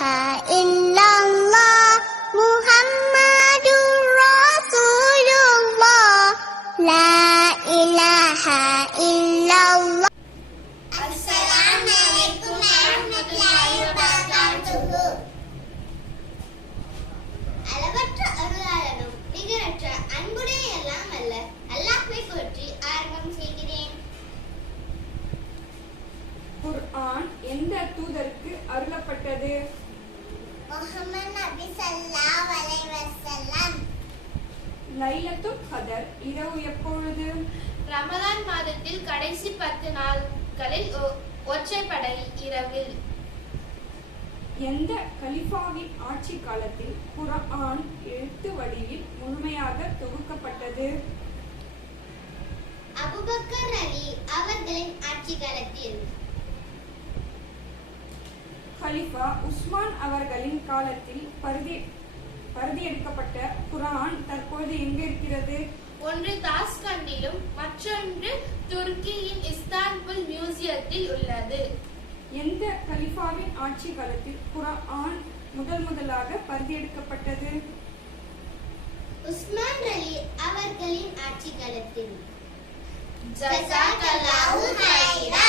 إلا الله محمد رسول الله لا إله إلا الله. السلام عليكم ورحمة الله وبركاته. அளவற்ற அருளாளனும் நிகரற்ற அன்புடைய எல்லாம் அல்ல அல்லாஹ்வை போற்றி ஆரம்பம் செய்கிறேன். குர்ஆன் எந்த தூதருக்கு அருளப்பட்டது? முஹம்மது நபி ஸல்லல்லாஹு அலைஹி வஸல்லம். லைலத்துல் கத்ர் இரவு எப்பொழுது? ரமலான் மாதத்தில் கடைசி 10 நாட்களில் ஒற்றைப்படை இரவில். எந்த கலிஃபாவின் ஆட்சி காலத்தில் குர்ஆன் எழுத்து வடிவில் முழுமையாக தொகுக்கப்பட்டது? அபூபக்கர் அலி அவர்களின் ஆட்சி காலத்தில். கலிஃபா உஸ்மான் அவர்களின் காலத்தில் பரதியெடுக்கப்பட்ட குர்ஆன் தற்போது எங்கு இருக்கிறது? ஒன்று தாஸ்கண்டிலும் மற்றொன்று துருக்கியின் இஸ்தான்புல் மியூசியத்தில் உள்ளது. எந்த கலிஃபாவின் ஆட்சி காலத்தில் குர்ஆன் முதலாக பரதியெடுக்கப்பட்டது? உஸ்மான் அலி அவர்களின் ஆட்சி காலத்தில். ஜஸாக்கல்லாஹு கைரா.